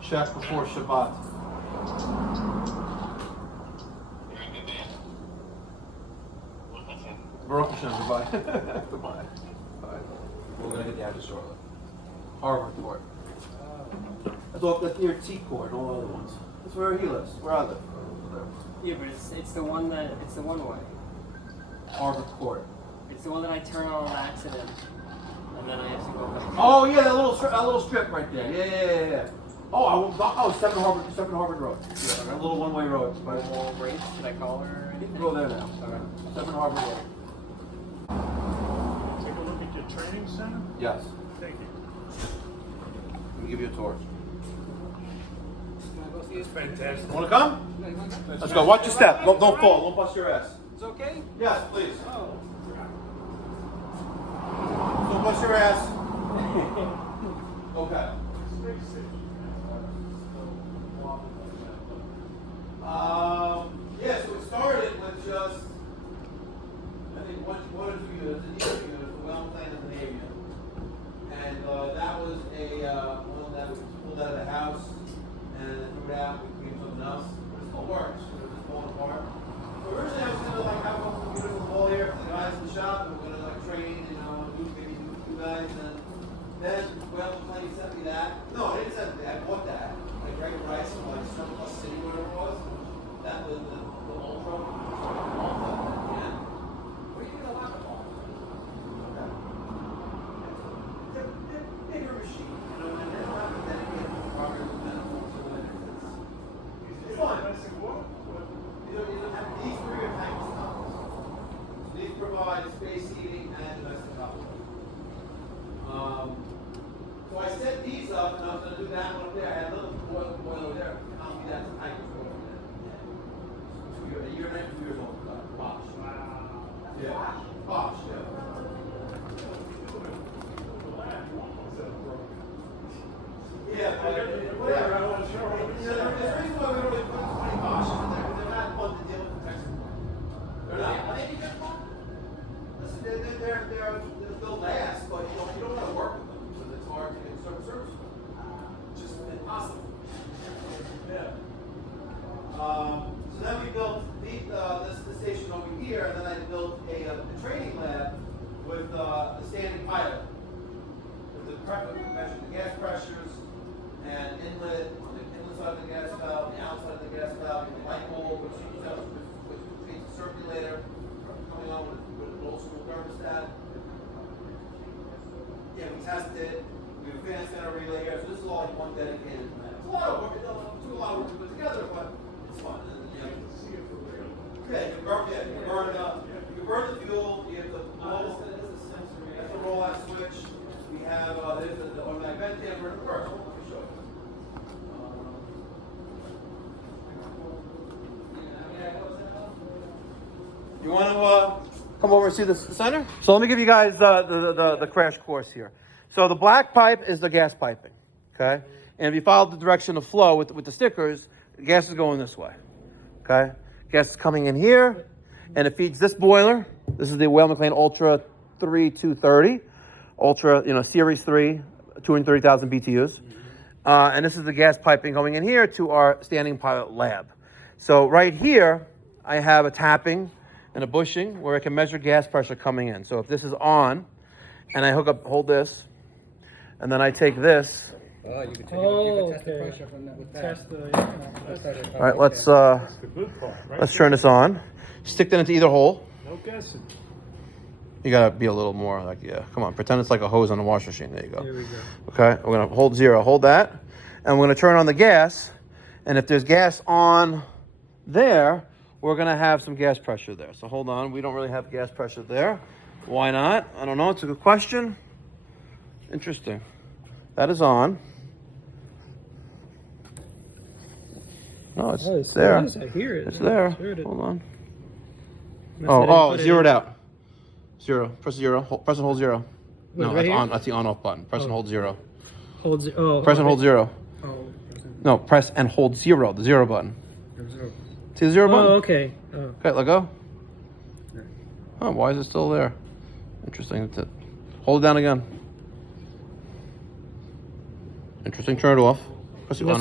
Check before Shabbat. You're a good man. What's that? Baruch Hashem. Goodbye. Goodbye. Bye. We're gonna get the address shortly. Harvard Court. That's near T Court. All other ones. That's where he lives. Where I live. Yeah, but it's the one way. Harvard Court. It's the one that I turn on accident, and then I have to go back. Oh yeah, that little strip right there. Yeah. Oh, 7 Harvard Road. Yeah, a little one-way road. But Grace, should I call her? you can go there now. Okay. 7 Harvard Road. Take a look at your training center. Yes. Thank you. Let me give you a tour. It's fantastic. Want to come? Let's go. Watch your step. Don't fall. Don't bust your ass. It's okay? Yes, please. Oh. Don't bust your ass. Okay. Yeah, so it started with just, I think, one or 2 units, the dealer unit, the Weil-McLain and the Navy unit. And that was one that was pulled out of the house and then threw it out, we created something else. But it still works, it was just falling apart. So originally I was gonna have a couple computers on the wall here for the guys in the shop, and we're gonna train, maybe do 2 guys, and then Weil-McLain sent me that. No, I didn't send me that, I bought that. Like Greg Rice from like Surplus City, whatever it was. That was the Ultra. Yeah. What are you gonna lock them all? Okay. It's a bigger machine, and they don't have to dedicate to progress and medical, so it's fun. These 3 are tank stops. So these provide space heating and domestic hot water. So I set these up, and I was going to do that one up there. I had a little boiler there. I'll be that tank was going in. A year and a half, 2 years old. Bosch. Yeah. Bosch, yeah. Yeah, whatever. There's a reason why we don't really put 20 Bosch in there, because they're not fun to deal with the Texas. They're not. I think they're fun. Listen, they'll last, but you don't want to work with them because it's hard to get certain service. It's just impossible. Yeah. So then we built the station over here, and then I built a training lab with the standing pilot. With measured the gas pressures and inlet on the inlet side of the gas valve, the outside of the gas valve, and the light bulb, which feeds the circulator coming on with an old school thermostat. Yeah, we tested it. We advanced in our relay here, so this is all like one dedicated lab. It's a lot of work. It took a lot of work to put together, but it's fun. Yeah, you burn the fuel. You have to blow. You have to roll that switch. We have there's the automatic vent tamper. First, let me show you. You want to come over and see the center? So let me give you guys the crash course here. So the black pipe is the gas piping, okay? And if you follow the direction of flow with the stickers, the gas is going this way, okay? Gas is coming in here, and it feeds this boiler. This is the Weil-McLain Ultra 3230, Ultra, Series 3, 230,000 BTUs. And this is the gas piping going in here to our standing pilot lab. So right here, I have a tapping and a bushing where I can measure gas pressure coming in. So if this is on, and I hold this, and then I take this. Oh, you can test the pressure from that with that. Test the. All right, let's The good part, right? let's turn this on. Stick that into either hole. No guessing. You gotta be a little more like, yeah, come on, pretend it's like a hose on a wash machine. There you go. There we go. Okay, we're gonna hold 0, hold that, and we're gonna turn on the gas, and if there's gas on there, we're gonna have some gas pressure there. So hold on, we don't really have gas pressure there. Why not? I don't know, it's a good question. Interesting. That is on. No, it's there. I hear it. It's there. I heard it. Hold on. Unless I didn't put it Zeroed in. out. 0. Press 0. Press and hold 0. Wait, No, right that's here? on. That's the on-off button. Press and hold 0. Hold oh, Press and hold 0. Oh, No, press and hold 0. The 0 button. See the 0 button? oh, okay. Oh. Okay, let go. Oh, why is it still there? Interesting. Hold it down again. Interesting. Turn it off. Press the Unless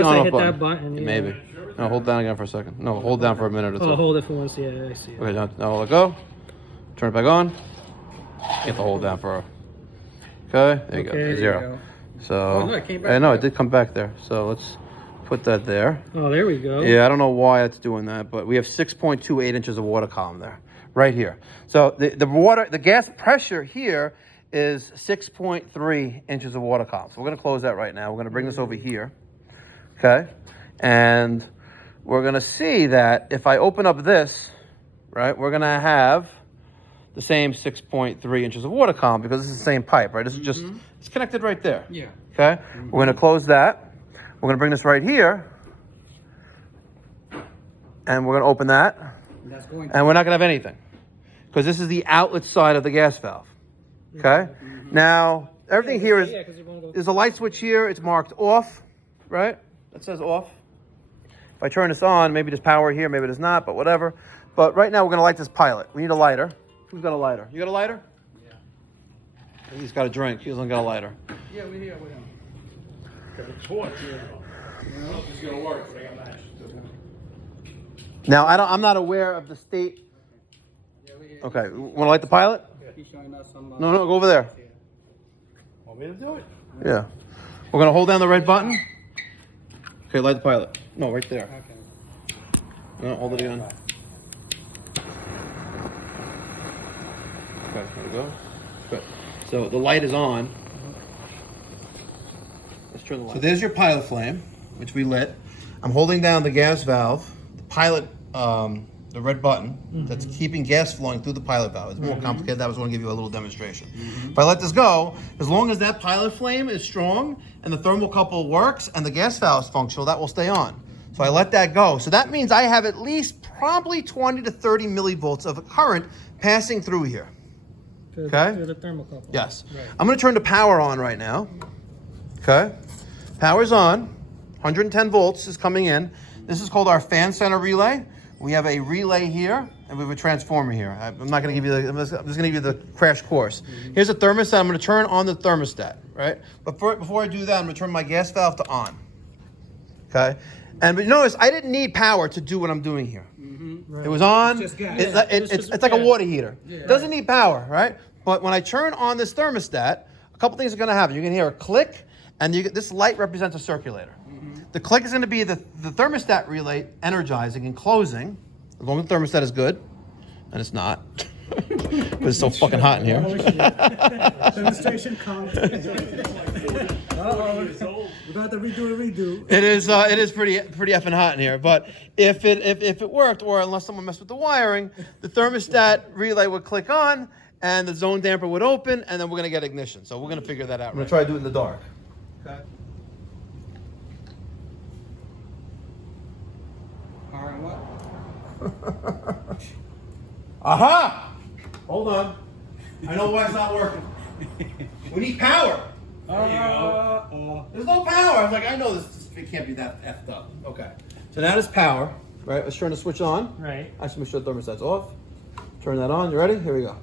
on-off I hit button. that button. Yeah. Maybe. No, hold down again for a second. No, hold down for a minute or two. Oh, hold it for once. Yeah, I see it. Okay, now let go. Turn it back on. You have to hold down for. Okay, there you Okay, go. there 0. you go. So. no, it came back No, there. it did come back there. So let's put that there. Oh, there we go. Yeah, I don't know why it's doing that, but we have 6.28 inches of water column there, right here. So the gas pressure here is 6.3 inches of water column. So we're gonna close that right now. We're gonna bring this over here, okay? And we're gonna see that if I open up this, right, we're gonna have the same 6.3 inches of water column because this is the same pipe, right? This is just, it's connected right there. Yeah. Okay, we're gonna close that. We're gonna bring this right here, and we're gonna open that, That's going and we're not gonna have anything, because this is the outlet side of the gas valve. Okay, now everything here Yeah, 'cause you're gonna go. there's a light switch here. It's marked off, right? That says off. If I turn this on, maybe there's power here, maybe there's not, but whatever. But right now we're gonna light this pilot. We need a lighter. Who's got a lighter? You got a lighter? Yeah. He's got a drink. He doesn't got a lighter. Yeah, we're here with him. Got a torch. I don't know if it's gonna work, but I got matches. Now I'm not aware of the state. Okay, want to light the pilot? He's showing us some. No, go over there. Want me to do it? Yeah. We're gonna hold down the red button. Okay, light the pilot. No, right there. Okay. No, hold it again. Okay, there we go. Good. So the light is on. Let's turn the light. So there's your pilot flame, which we lit. I'm holding down the gas valve, the pilot, the red button that's keeping gas flowing through the pilot valve. It's more complicated. That was going to give you a little demonstration. If I let this go, as long as that pilot flame is strong and the thermocouple works and the gas valve is functional, that will stay on. So I let that go. So that means I have at least probably 20 to 30 millivolts of current passing through here. Okay? To the thermocouple. Yes. Right. I'm going to turn the power on right now. Okay? Power's on. 110 volts is coming in. This is called our fan center relay. We have a relay here, and we have a transformer here. I'm not going to give you I'm just going to give you the crash course. Here's a thermostat. I'm going to turn on the thermostat, right? But before I do that, I'm going to turn my gas valve to on. Okay? But notice, I didn't need power to do what I'm doing here. Right. It was on. It's just gas. It's like a water heater. It doesn't need power, right? But when I turn on this thermostat, a couple things are going to happen. You're going to hear a click, and this light represents a circulator. The click is going to be the thermostat relay energizing and closing, as long as the thermostat is good, and it's not, because it's so fucking hot in here. Demonstration comes. Uh-oh. We're going to have to redo. It is pretty effing hot in here. But if it worked, or unless someone messed with the wiring, the thermostat relay would click on, and the zone damper would open, and then we're gonna get ignition. So we're gonna figure that out. I'm gonna try to do it in the dark. Okay. Power and what? Aha! Hold on. I know why it's not working. We need power. There's no power. I was like, I know this it can't be that effed up. Okay. So now there's power. Right. Let's turn the switch on. Right. Actually, make sure the thermostat's off. Turn that on. You ready? Here we go.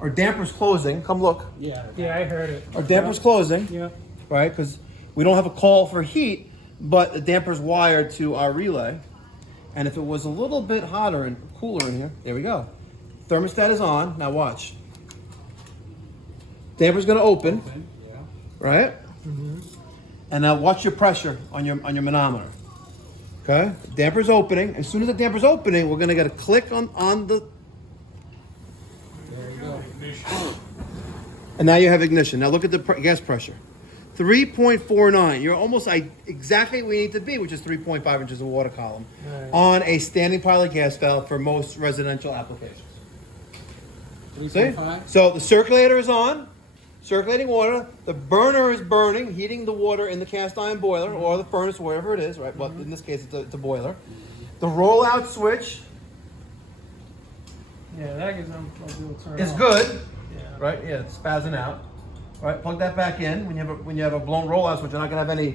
Our damper's closing. Come look. Yeah, I heard it. Our damper's closing. Yeah. Right? Because we don't have a call for heat, but the damper's wired to our relay. And if it was a little bit hotter and cooler in here, there we go. Thermostat is on. Now watch. Damper's going to open, right? And now watch your pressure on your manometer. Okay, damper's opening. As soon as the damper's opening, we're going to get a click on the. There you go. And now you have ignition. Now look at the gas pressure. 3.49. You're almost exactly where you need to be, which is 3.5 inches of water column on a standing pilot gas valve for most residential applications. 3.5. See? So the circulator is on, circulating water. The burner is burning, heating the water in the cast iron boiler or the furnace, wherever it is, right? Well, in this case, it's a boiler. The rollout switch Yeah, that gives them a little turn is off. good, Yeah. right? Yeah, it's spazzing out. All right, plug that back in. When you have a blown rollout switch, you're not going to have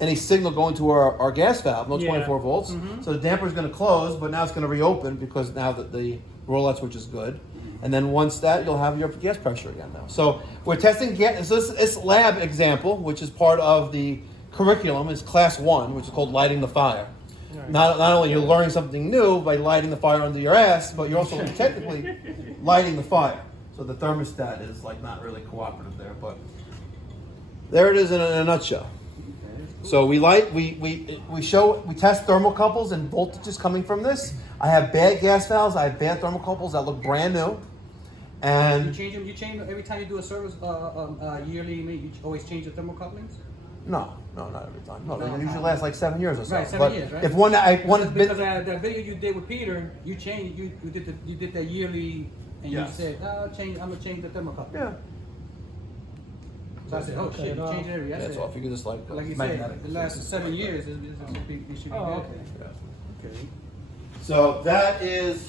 any signal going to our gas valve, no 24 volts. So the damper is going to close, but now it's going to reopen because now that the rollout switch is good. And then once that, you'll have your gas pressure again now. So we're testing gas. So this lab example, which is part of the curriculum, is class 1, which is called lighting the fire. Right. Not only you're learning something new by lighting the fire under your ass, but you're also technically lighting the fire. So the thermostat is like not really cooperative there, but there it is in a nutshell. So we test thermocouples and voltages coming from this. I have bad gas valves. I have bad thermocouples that look brand new. And You change them. You change them every time you do a service yearly. You always change the thermocouplings. no, not every time. No, they usually last like 7 years or so. Right, 7 but years, right? If one has Because been, that video you did with Peter, you changed. You did that yearly, and Yes. you said, I'm gonna change the thermocouple. yeah, So I said, oh shit, you change it every year. that's all. If you could just like Like you magnetic. said, the last 7 years, it should be good. Oh, okay. Yeah. Okay. So that is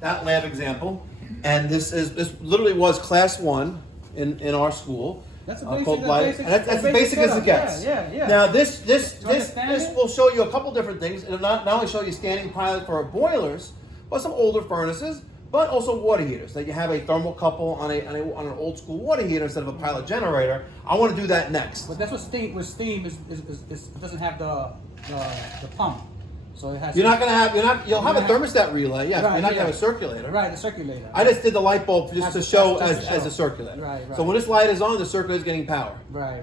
that lab example, and this literally was class 1 in our school. That's a Called basic. light, and that's as basic as it gets. Yeah. Now this understand it? will show you a couple different things. It'll not only show you standing pilot for our boilers, but some older furnaces, but also water heaters. That you have a thermocouple on an old school water heater instead of a pilot generator. I want to do that next. But that's what steam. With steam is it doesn't have the pump, so it has. You'll have a thermostat relay. Yeah, Right, you're not gonna yeah. have a circulator. Right, the circulator. I just did the light bulb just to show just to show. as a circulator. Right. So when this light is on, the circulator is getting power. Right.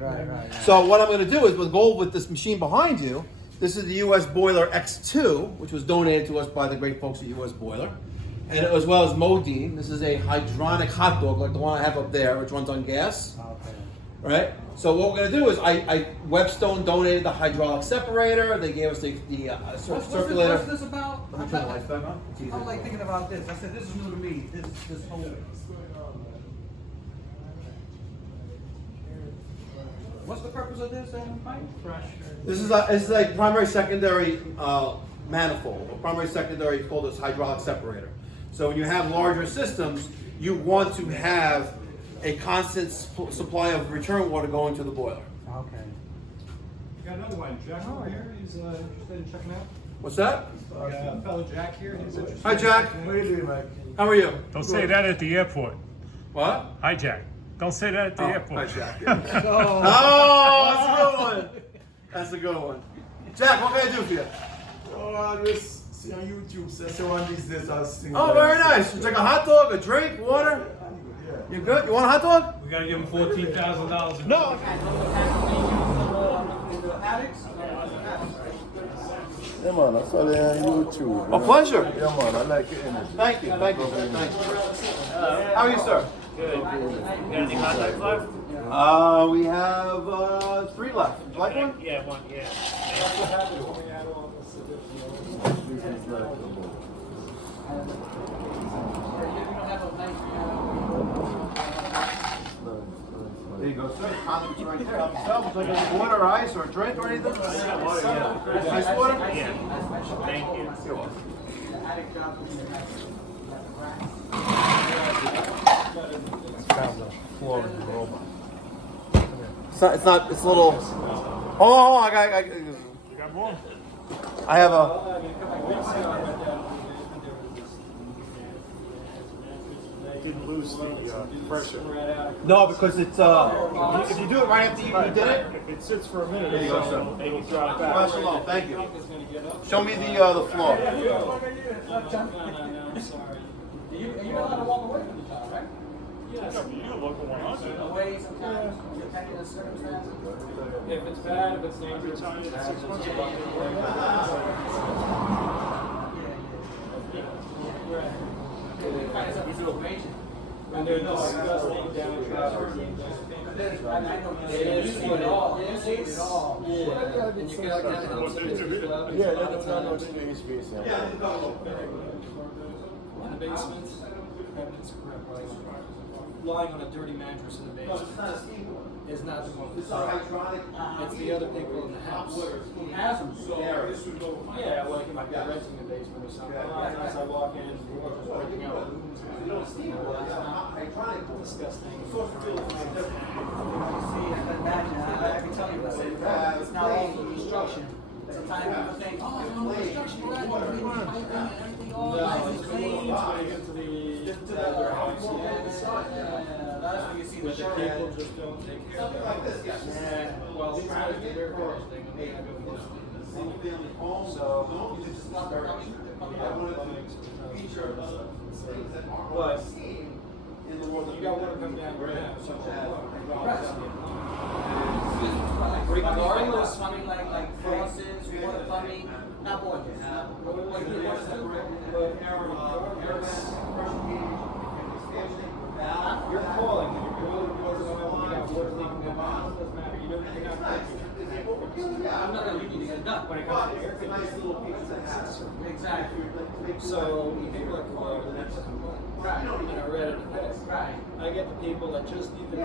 So what I'm going to do is with this machine behind you, this is the US Boiler X2, which was donated to us by the great folks at US Boiler, and as well as Modine. This is a hydronic hot dog like the one I have up there, which runs on gas. Okay. Right? So what we're going to do is Webstone donated the hydraulic separator. They gave us the circulator. What's this about? Let me turn the lights back on. It's easier. I'm like thinking about this. I said this is new to me. This whole. What's the purpose of this, Mike? This is a primary secondary manifold. A primary secondary is called this hydraulic separator. So when you have larger systems, you want to have a constant supply of return water going to the boiler. Okay. You got another one, Jack over here. He's interested in checking out. What's that? We got a fellow Jack here. He's interested. Hi, Jack. What are you doing, Mike? How are you? Don't say that at the airport. What? Hi, Jack. Don't say that at the Hi, airport. Jack. Oh, that's a good one. Jack, what can I do for you? Oh, I just see on YouTube. So one of these days I'll sing. Oh, very nice. You take a hot dog, a drink, water. You good? You want a hot dog? We gotta give him $14,000. No. Yeah, man, I saw that on YouTube. A pleasure. Yeah, man, I like your energy. Thank you, thank you, sir. Thank you. How are you, sir? Good. You got any hot dogs left? We have 3 left. Would you like one? Yeah, one, yeah. There you go, sir. Condiments right there. Help yourself. Would you like any water, or ice, or a drink, or anything? Water, yeah. Ice water? Yeah. Thank you. You're welcome. It's not, it's a little. Oh, I You got more? I have a. didn't lose the pressure. No, because it's if you do it right after you did it. If it sits for a minute, There you go, sir. it'll drop back. Professional, thank you. Show me the floor. No, I'm sorry. You're not allowed to walk away from the child, right? Yes. You look at 100. Away sometimes, depending on the circumstances. If it's bad, if it's dangerous, it's 6 months ago. And they're disgusting down It is it all. It is it all. Yeah, that's no his face. in the basement. Lying on a dirty mattress in the basement is not the one. It's the other people in the house. Who has them? Yeah, like if I've got rents in the basement or something. A lot of times I walk in and people are just breaking out rooms. Disgusting. See, I can imagine. I can tell you it's not all for construction. Sometimes people think, oh, no, construction, everything all nice and clean. That's That's when you see the people just don't take care of it. Well, these guys do their part. They have a but you got water coming down right now. Regardless, I mean, like faucets, water plumbing, not boilers. You're calling. You're got water leaking down. Doesn't matter. You don't think I'm not going to need to get it done. when it comes to air conditioning. Exactly. So people are calling the next Right. and are ready to pay. Right. I get the people that just need the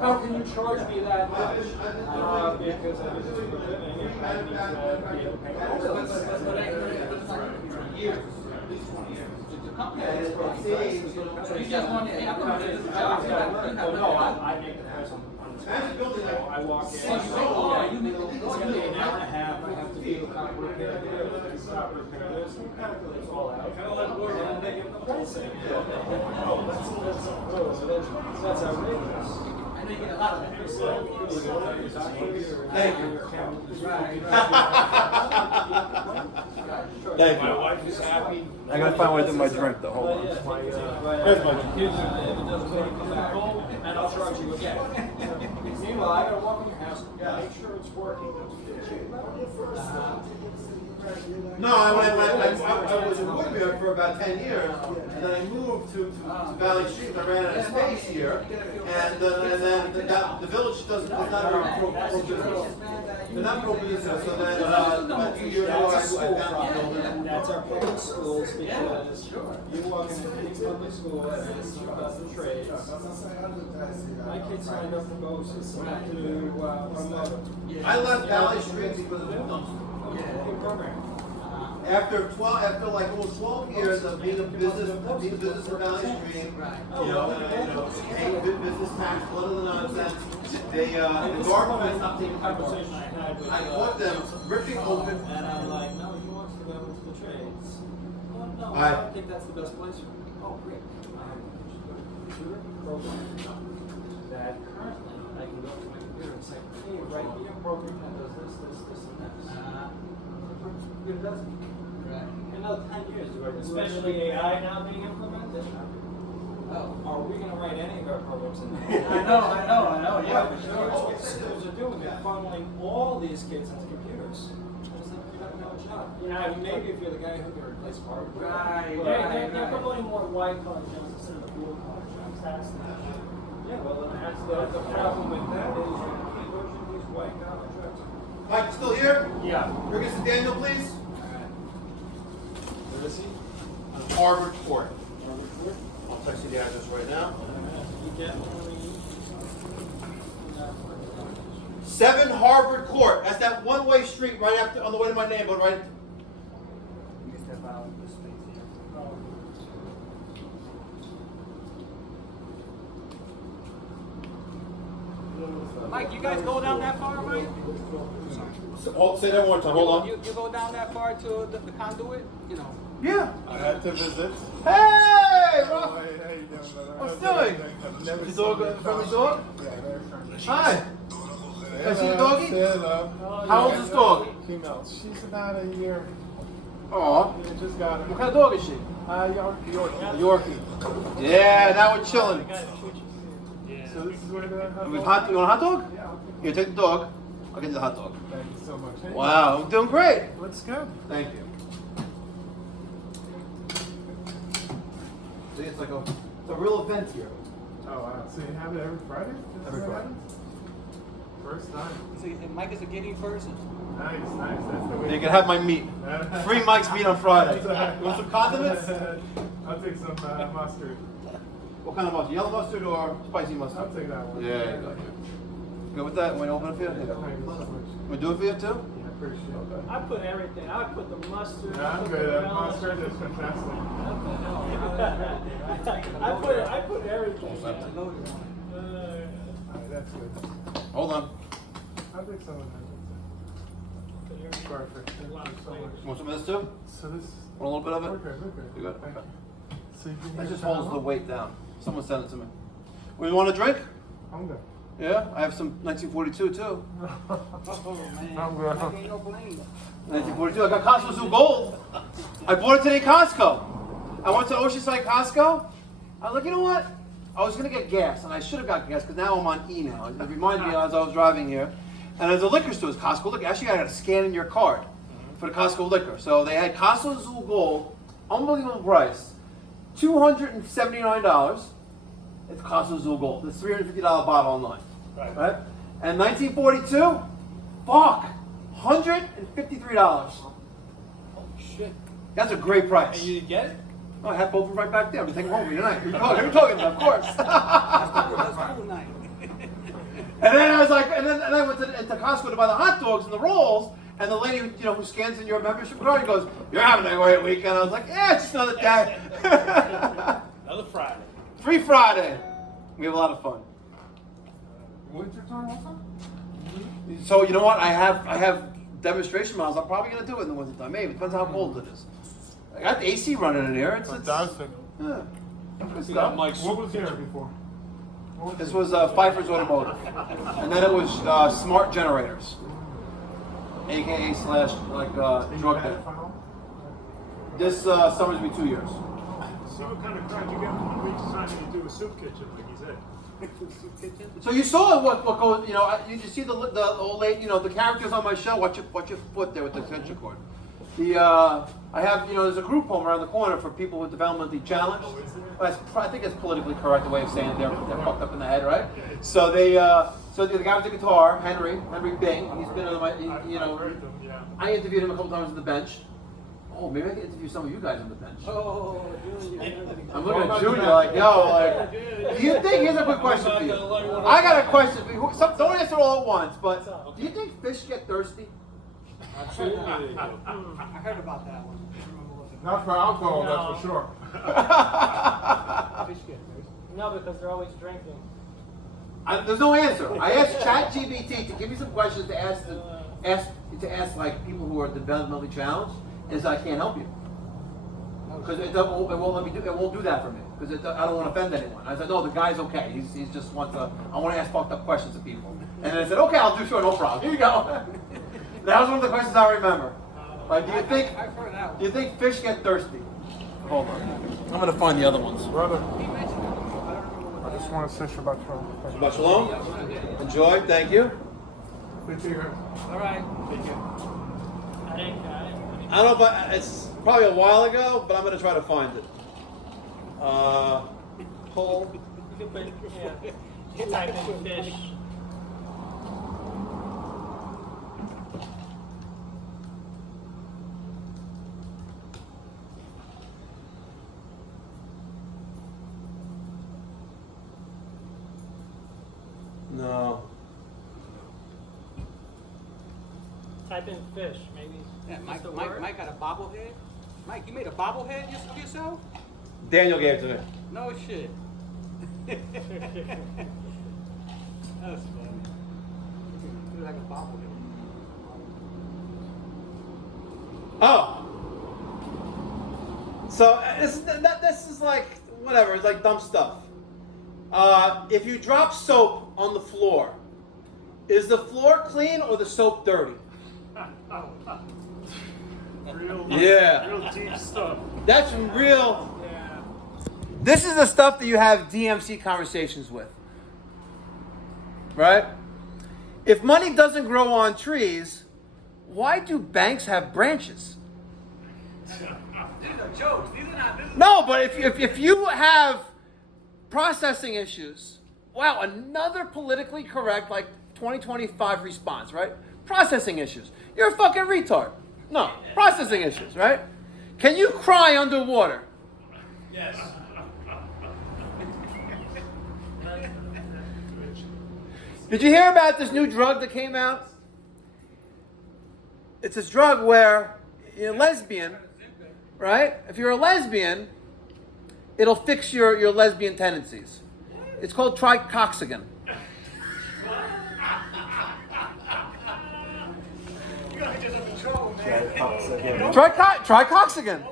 how can you charge me that much? Because I do this for a living and I need to be able to pay all bills. Years. The company has price. So you just want to, I'm going to do this job. No, I make the price on the spot. I walk in. You make the It's going to be an hour and a half. I have to do the copper repair there, the copper repair this, and calculate all out. And they give the price. That's outrageous. I know you get a lot of that. Thank you. Thank you. My wife is happy. I gotta find a way to do my drink though. Hold on. Here's my If it doesn't come back home, and I'll charge you again. Meanwhile, I gotta walk in your house, make sure it's working. No, I was in Woodmere for about 10 years, and then I moved to Valley Street. I ran out of space here, and then the village doesn't. It's not very they're not pro-business. So then about 2 years ago, I found the building. That's our public schools because you walk in any public school and it's about the trades. My kids signed up for BOSIS to promote. I left Valley Street because of incomes. Program. After like almost 12 years of being a business in Valley Street, paying good business tax, a lot of the nonsense, the government not taking conversation. I caught them ripping open. And I'm like, no, he wants to go into the trades. Well, no, I don't think that's the best place for him. Oh, great. I have a computer program that currently I can go to my computer and say, hey, write me a program that does this, and this. It doesn't. Right. Another 10 years, especially AI now being implemented. Oh. Are we going to write any of our programs in there? I know, yeah, for What sure. schools are doing, they're funneling all these kids into computers. You have no job. Maybe if you're the guy who can replace hardware. Right. They're promoting more white collar jobs instead of blue collar jobs. That's the yeah. Well, then that's the problem with that is you keep pushing these white collar jobs. Mike, you still here? Yeah. Bring us to Daniel, please. Where is he? Harvard Court. I'll text you the address right now. 7 Harvard Court. That's that one-way street right after on the way to my neighborhood, right? You can step out of this space here. Mike, you guys go down that far, right? Say that one more time. Hold on. You go down that far to the conduit? You know. Yeah. I had to visit. Hey, Oh, Rob. hey, how you doing, brother? What's How's doing? everything? I've never Your seen dog, you. friendly dog? Yeah, very friendly. Hi. Can I see the doggy? Say hello. How old is this dog? Female. She's about a year. Aw. Yeah, just got her. What kind of dog is she? Yorkie. A Yorkie. Yeah, now we're chilling. So this is where the You want a hot dog? Yeah, I'll Here, take the dog. I'll get you the hot dog. thank you so much. Hey, Wow, I'm doing great. Looks good. Thank you. See, it's a real event here. Oh, wow. So you have it every Friday? This Every is what Friday. happens? First time. So Mike is a giving person. Nice. That's the way. You can have my meat. Free Mike's meat on Friday. You want some condiments? I'll take some mustard. What kind of mustard? Yellow mustard or spicy mustard? I'll take that one. Yeah, you got it. You good with that? Want me to open it for you? Thank you so much. We do it for you too? I appreciate that. I put everything. I put the mustard. Yeah, I I'm put good. the That relish. mustard is fantastic. I put everything. Alright, that's good. Hold on. I'll take some of that. Perfect. Thank you so much. Want some of this too? So this. Want a little bit of it? Okay. You got it? Thank Okay. you. So you give That me just a holds the towel? weight down. Someone sent it to me. Well, you want a drink? I'm good. Yeah, I have some 1942 too. Oh man. I'm good. Mike ain't no blame. 1942. I got Costco Zoo Gold. I bought it today at Costco. I went to Oceanside Costco. I was like, you know what? I was gonna get gas, and I should have got gas because now I'm on E now. It reminded me as I was driving here. And there's a liquor store, it's Costco Liquor. Actually, I got to scan in your card for the Costco Liquor. So they had Costco Zoo Gold, unbelievable price, $279. It's Costco Zoo Gold. It's $350 bottle online. Right? And 1942, fuck, $153. Oh shit. That's a great price. And you didn't get it? Oh, I have both of them right back there. I'm taking home with me tonight. You're talking about, of course. That's cool night. And then I was like, and then I went to Costco to buy the hot dogs and the rolls, and the lady, who scans in your membership card goes, "You're having a great weekend." I was like, "Yeah, it's just another day." Another Friday. Free Friday. We have a lot of fun. Winter time also? So you know what? I have demonstration models. I'm probably gonna do it in the wintertime. Maybe it depends how cold it is. I got the AC running in here. It's Fantastic. yeah. Good stuff. What was here before? This was Pfeiffer's Automotive, and then it was Smart Generators, aka slash drug den. This summer's be 2 years. See what kind of crowd you get when we decide to do a soup kitchen, like he said. So you saw what goes, you see the old lady, the characters on my show. Watch your foot there with the extension cord. I have, there's a group home around the corner for people with developmentally challenged. I think it's politically correct the way of saying it. They're fucked up in the head, right? So the guy with the guitar, Henry Bing, he's been on my, I interviewed him a couple times on the bench. Oh, maybe I can interview some of you guys on the bench. Oh, I'm looking at Junior like, do you think, here's a quick question for you. I got a question for you. Don't answer all at once, but do you think fish get thirsty? Absolutely. I heard about that one. Not for alcohol, that's for sure. No, because they're always drinking. There's no answer. I asked ChatGPT to give me some questions to ask like people who are developmentally challenged, and so I can't help you because it won't let me do. It won't do that for me because I don't want to offend anyone. I said no, the guy's okay. He just wants to. I want to ask fucked up questions of people, and then I said okay, I'll do sure, no problem. Here you go. That was one of the questions I remember. Like, do you think fish get thirsty? Hold on. I'm gonna find the other ones. Brother, I just want to say Shabbat Shalom. Shabbat Shalom. Enjoy. Thank you. Good to hear. All right. Thank you. I don't know if it's probably a while ago, but I'm gonna try to find it. Pull. You can put, type in fish. No. Type in fish, maybe. Yeah, Just the word. Mike got a bobblehead. Mike, you made a bobblehead of yourself? Daniel gave it to me. No shit. That's funny. You like a bobblehead. Oh. So this is like whatever. It's like dumb stuff. If you drop soap on the floor, is the floor clean or the soap dirty? Real deep stuff. That's real. This is the stuff that you have DMC conversations with. Right? If money doesn't grow on trees, why do banks have branches? These are jokes. These are not. No, but if you have processing issues, wow, another politically correct, like 2025 response, right? Processing issues. You're a fucking retard. No, processing issues, right? Can you cry underwater? Yes. Did you hear about this new drug that came out? It's this drug where you're a lesbian, right? If you're a lesbian, it'll fix your lesbian tendencies. It's called Tricoxan. Tricoxan.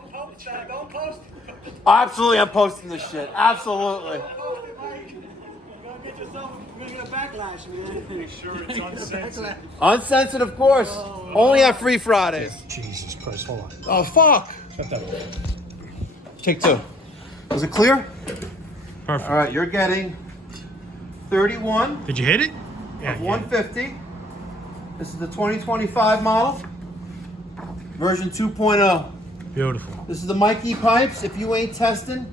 Don't post it. Absolutely, I'm posting this shit. Absolutely. Don't post it, Mike. You're gonna get yourself. You're gonna get a backlash, man. Make sure it's uncensored. Uncensored, of course. Only on Free Fridays. Jesus Christ, hold on. Oh, fuck. Shut that up. Take two. Was it clear? Perfect. All right, you're getting 31 Did you hit it? of 150. This is the 2025 model, version 2.0. Beautiful. This is the Mikey Pipes. If you ain't testing,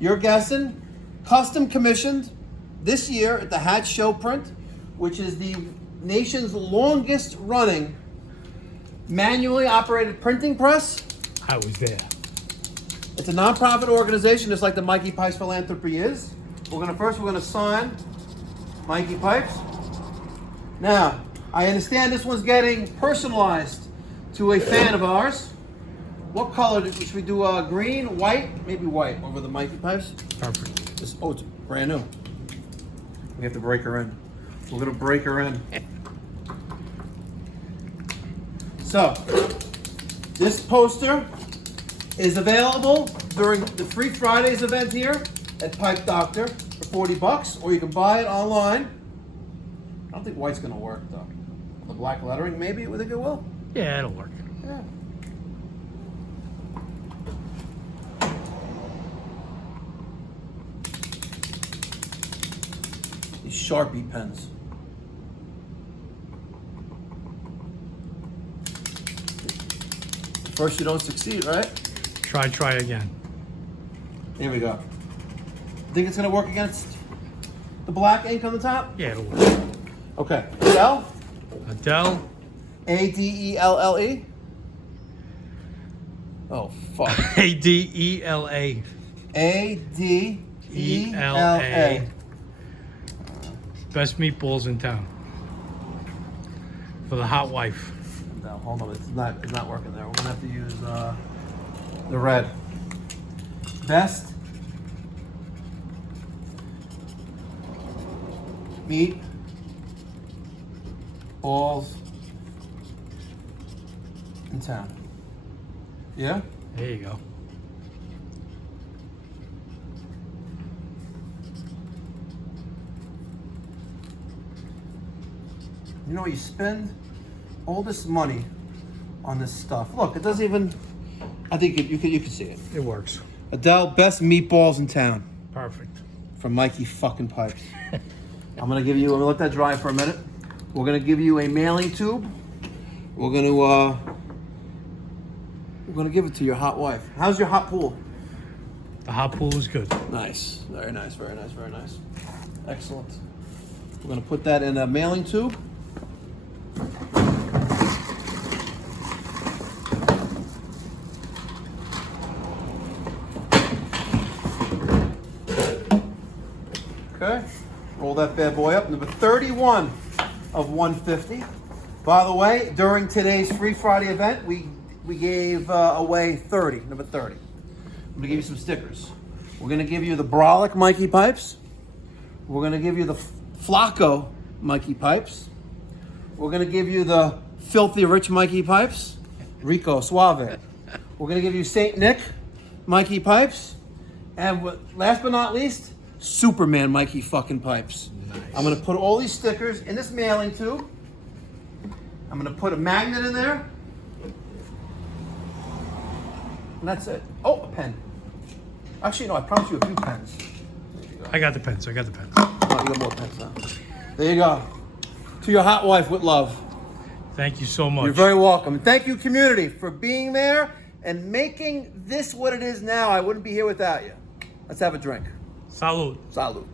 you're guessing. Custom commissioned this year at the Hatch Show Print, which is the nation's longest running manually operated printing press. I was there. It's a non-profit organization, just like the Mikey Pipes Philanthropy is. We're gonna sign Mikey Pipes. Now, I understand this one's getting personalized to a fan of ours. What color should we do? Green, white, maybe white over the Mikey Pipes. Perfect. It's brand new. We have to break her in. We're gonna break her in. So, this poster is available during the Free Fridays event here at Pipe Doctor for $40, or you can buy it online. I don't think white's gonna work though. The black lettering, maybe we think it will. Yeah, it'll work. Yeah. These Sharpie pens. First you don't succeed, right? Try again. Here we go. Think it's gonna work against the black ink on the top? Yeah, it'll work. Okay. Adele? Adele. Adelle? Oh, fuck. Adela. Adela. Best meatballs in town. For the hot wife. No, hold on. It's not working there. We're gonna have to use the red. Best meat balls in town. Yeah? There you go. You know, you spend all this money on this stuff. Look, it doesn't even. I think you can see it. It works. Adele, best meatballs in town. Perfect. From Mikey fucking Pipes. I'm gonna let that dry for a minute. We're gonna give you a mailing tube. We're gonna give it to your hot wife. How's your hot pool? The hot pool is good. Nice. Very nice, very nice, very nice. Excellent. We're gonna put that in a mailing tube. Okay, roll that bad boy up. Number 31 of 150. By the way, during today's Free Friday event, we gave away 30, number 30. I'm gonna give you some stickers. We're gonna give you the Brolic Mikey Pipes. We're gonna give you the Flacco Mikey Pipes. We're gonna give you the Filthy Rich Mikey Pipes, Rico Suave. We're gonna give you Saint Nick Mikey Pipes. And last but not least, Superman Mikey fucking Pipes. Nice. I'm gonna put all these stickers in this mailing tube. I'm gonna put a magnet in there. And that's it. Oh, a pen. Actually, no, I promised you a few pens. I got the pens. I got the pens. Oh, you got more pens now. There you go. To your hot wife with love. Thank you so much. You're very welcome. Thank you, community, for being there and making this what it is now. I wouldn't be here without you. Let's have a drink. Salud. Salud.